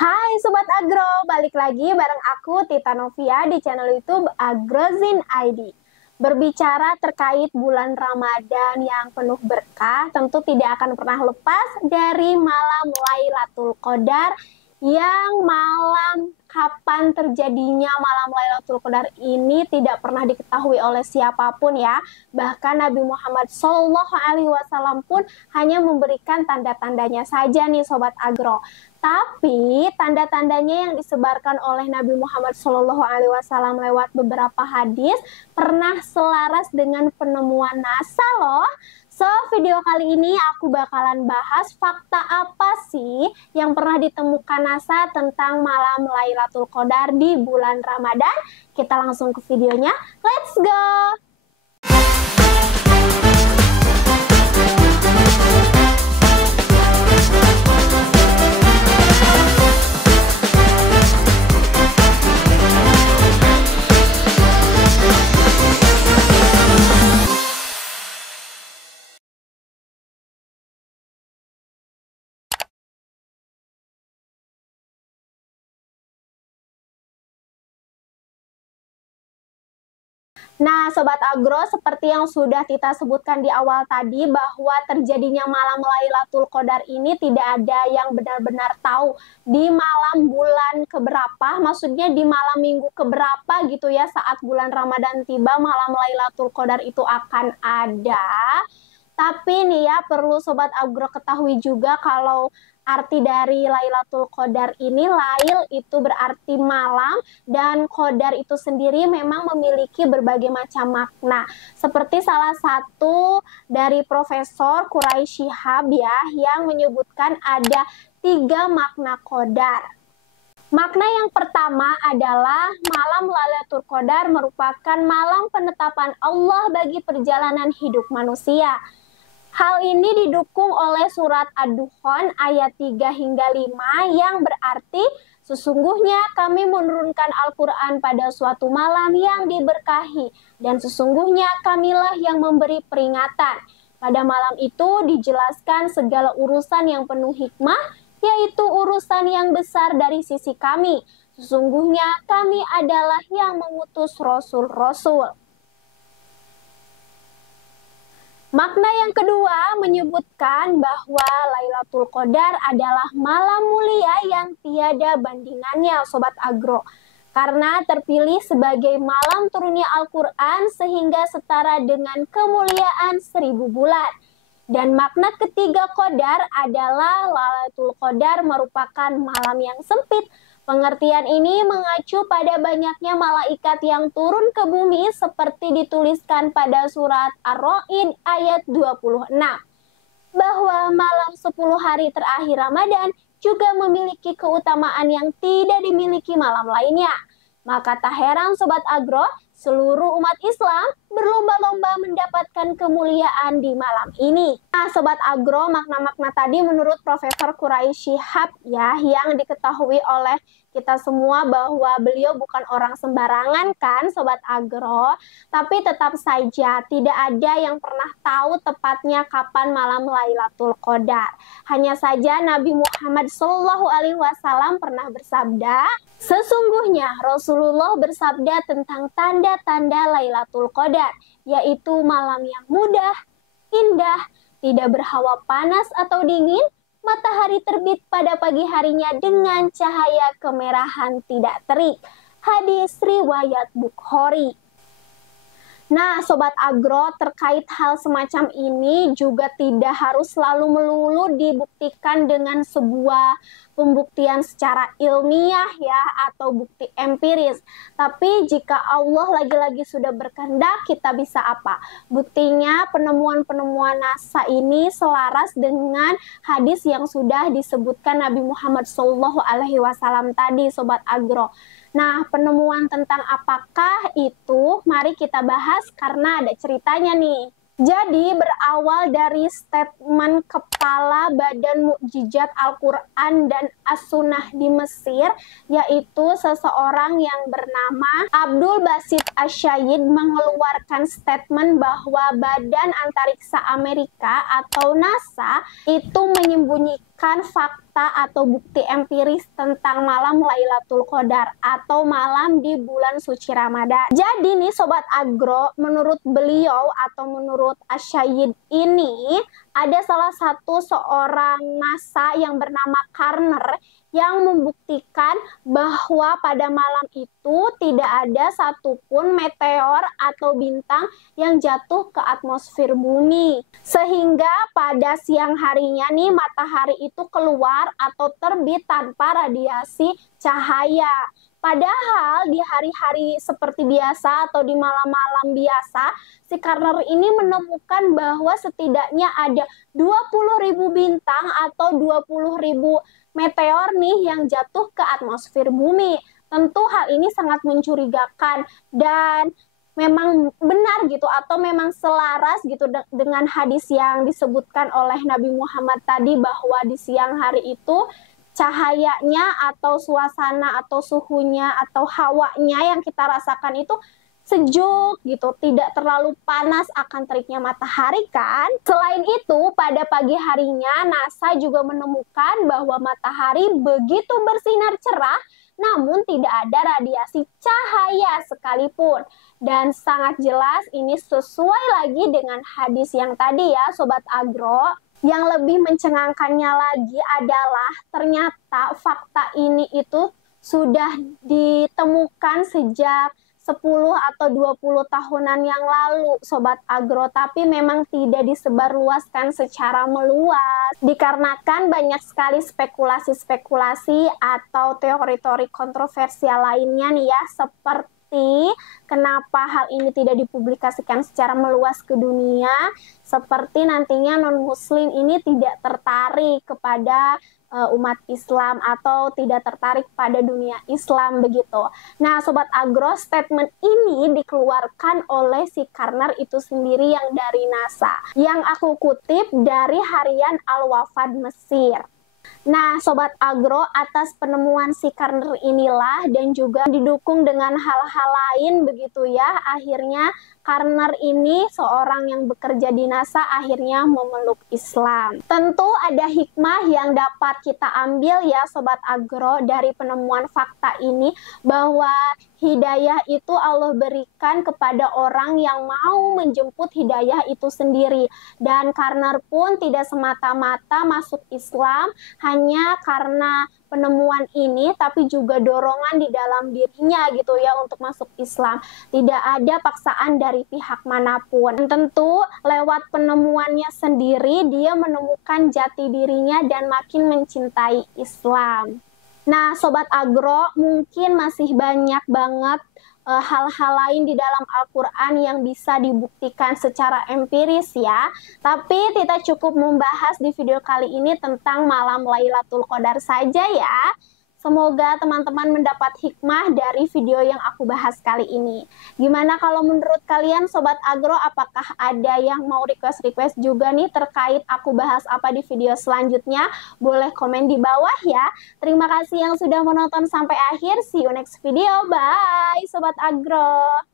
Hai Sobat Agro, balik lagi bareng aku Tita Novia di channel YouTube Agrozin ID. Berbicara terkait bulan Ramadan yang penuh berkah, tentu tidak akan pernah lepas dari malam Lailatul Qadar yang kapan terjadinya malam Lailatul Qadar ini tidak pernah diketahui oleh siapapun ya. Bahkan Nabi Muhammad SAW pun hanya memberikan tanda-tandanya saja nih Sobat Agro. Tapi tanda-tandanya yang disebarkan oleh Nabi Muhammad SAW lewat beberapa hadis pernah selaras dengan penemuan NASA loh. So, video kali ini aku bakalan bahas fakta apa sih yang pernah ditemukan NASA tentang malam Lailatul Qadar di bulan Ramadan. Kita langsung ke videonya. Let's go! Nah, Sobat Agro, seperti yang sudah Tita sebutkan di awal tadi bahwa terjadinya malam Lailatul Qadar ini tidak ada yang benar-benar tahu di malam bulan keberapa, maksudnya di malam minggu keberapa gitu ya, saat bulan Ramadan tiba malam Lailatul Qadar itu akan ada. Tapi nih ya, perlu Sobat Agro ketahui juga kalau arti dari Lailatul Qadar ini, Lail itu berarti malam, dan Qadar itu sendiri memang memiliki berbagai macam makna. Seperti salah satu dari Profesor Quraisy Shihab ya, yang menyebutkan ada 3 makna Qadar. Makna yang pertama adalah malam Lailatul Qadar merupakan malam penetapan Allah bagi perjalanan hidup manusia. Hal ini didukung oleh surat Ad-Dukhan ayat 3 hingga 5 yang berarti sesungguhnya kami menurunkan Al-Quran pada suatu malam yang diberkahi dan sesungguhnya kamilah yang memberi peringatan. Pada malam itu dijelaskan segala urusan yang penuh hikmah, yaitu urusan yang besar dari sisi kami. Sesungguhnya kami adalah yang mengutus Rasul-Rasul. Makna yang kedua menyebutkan bahwa Lailatul Qadar adalah malam mulia yang tiada bandingannya Sobat Agro. Karena terpilih sebagai malam turunnya Al-Quran sehingga setara dengan kemuliaan 1000 bulan. Dan makna ketiga Qadar adalah Lailatul Qadar merupakan malam yang sempit. Pengertian ini mengacu pada banyaknya malaikat yang turun ke bumi seperti dituliskan pada surat Ar-Ra'd ayat 26. Bahwa malam 10 hari terakhir Ramadan juga memiliki keutamaan yang tidak dimiliki malam lainnya. Maka tak heran Sobat Agro, seluruh umat Islam berlomba-lomba mendapatkan kemuliaan di malam ini. Nah, Sobat Agro, makna-makna tadi menurut Profesor Quraisy Shihab ya, yang diketahui oleh kita semua bahwa beliau bukan orang sembarangan kan Sobat Agro, tapi tetap saja tidak ada yang pernah tahu tepatnya kapan malam Lailatul Qadar. Hanya saja Nabi Muhammad SAW pernah bersabda, sesungguhnya Rasulullah bersabda tentang tanda-tanda Lailatul Qadar, yaitu malam yang mudah, indah, tidak berhawa panas atau dingin, matahari terbit pada pagi harinya dengan cahaya kemerahan tidak terik. Hadis riwayat Bukhari. Nah, Sobat Agro, terkait hal semacam ini juga tidak harus selalu melulu dibuktikan dengan sebuah pembuktian secara ilmiah ya, atau bukti empiris. Tapi jika Allah lagi-lagi sudah berkehendak, kita bisa apa? Buktinya penemuan-penemuan NASA ini selaras dengan hadis yang sudah disebutkan Nabi Muhammad SAW tadi, Sobat Agro. Nah, penemuan tentang apakah itu, mari kita bahas karena ada ceritanya nih. Jadi berawal dari statement Kepala Badan Mukjizat Al-Quran dan As-Sunnah di Mesir, yaitu seseorang yang bernama Abdul Basit Asy-Syahid mengeluarkan statement bahwa Badan Antariksa Amerika atau NASA itu menyembunyikan memberikan fakta atau bukti empiris tentang malam Lailatul Qadar atau malam di bulan suci Ramadan. Jadi nih Sobat Agro, menurut beliau atau menurut Asy-Syaid ini ada salah satu seorang NASA yang bernama Carner yang membuktikan bahwa pada malam itu tidak ada satupun meteor atau bintang yang jatuh ke atmosfer bumi. Sehingga pada siang harinya nih matahari itu keluar atau terbit tanpa radiasi cahaya. Padahal di hari-hari seperti biasa atau di malam-malam biasa, si Carner ini menemukan bahwa setidaknya ada 20.000 bintang atau 20.000 meteor nih yang jatuh ke atmosfer bumi. Tentu hal ini sangat mencurigakan dan memang benar gitu atau memang selaras gitu dengan hadis yang disebutkan oleh Nabi Muhammad tadi bahwa di siang hari itu cahayanya atau suasana atau suhunya atau hawanya yang kita rasakan itu sejuk gitu, tidak terlalu panas akan teriknya matahari kan. Selain itu, pada pagi harinya NASA juga menemukan bahwa matahari begitu bersinar cerah, namun tidak ada radiasi cahaya sekalipun. Dan sangat jelas ini sesuai lagi dengan hadis yang tadi ya Sobat Agro. Yang lebih mencengangkannya lagi adalah ternyata fakta ini itu sudah ditemukan sejak 10 atau 20 tahunan yang lalu Sobat Agro, tapi memang tidak disebarluaskan secara meluas dikarenakan banyak sekali spekulasi-spekulasi atau teori-teori kontroversial lainnya nih ya, seperti kenapa hal ini tidak dipublikasikan secara meluas ke dunia, seperti nantinya non-muslim ini tidak tertarik kepada umat Islam atau tidak tertarik pada dunia Islam begitu. Nah Sobat Agro, statement ini dikeluarkan oleh si Carner itu sendiri yang dari NASA. Yang aku kutip dari harian Al-Wafad Mesir. Nah Sobat Agro, atas penemuan si Carner inilah dan juga didukung dengan hal-hal lain begitu ya, akhirnya Carner ini seorang yang bekerja di NASA akhirnya memeluk Islam. Tentu ada hikmah yang dapat kita ambil ya Sobat Agro dari penemuan fakta ini, bahwa hidayah itu Allah berikan kepada orang yang mau menjemput hidayah itu sendiri. Dan Carner pun tidak semata-mata masuk Islam hanya karena penemuan ini, tapi juga dorongan di dalam dirinya gitu ya untuk masuk Islam. Tidak ada paksaan dari pihak manapun. Dan tentu lewat penemuannya sendiri dia menemukan jati dirinya dan makin mencintai Islam. Nah Sobat Agro, mungkin masih banyak banget hal-hal lain di dalam Al-Quran yang bisa dibuktikan secara empiris ya. Tapi kita cukup membahas di video kali ini tentang malam Lailatul Qadar saja ya. Semoga teman-teman mendapat hikmah dari video yang aku bahas kali ini. Gimana kalau menurut kalian Sobat Agro, apakah ada yang mau request-request juga nih terkait aku bahas apa di video selanjutnya? Boleh komen di bawah ya. Terima kasih yang sudah menonton sampai akhir. See you next video. Bye Sobat Agro.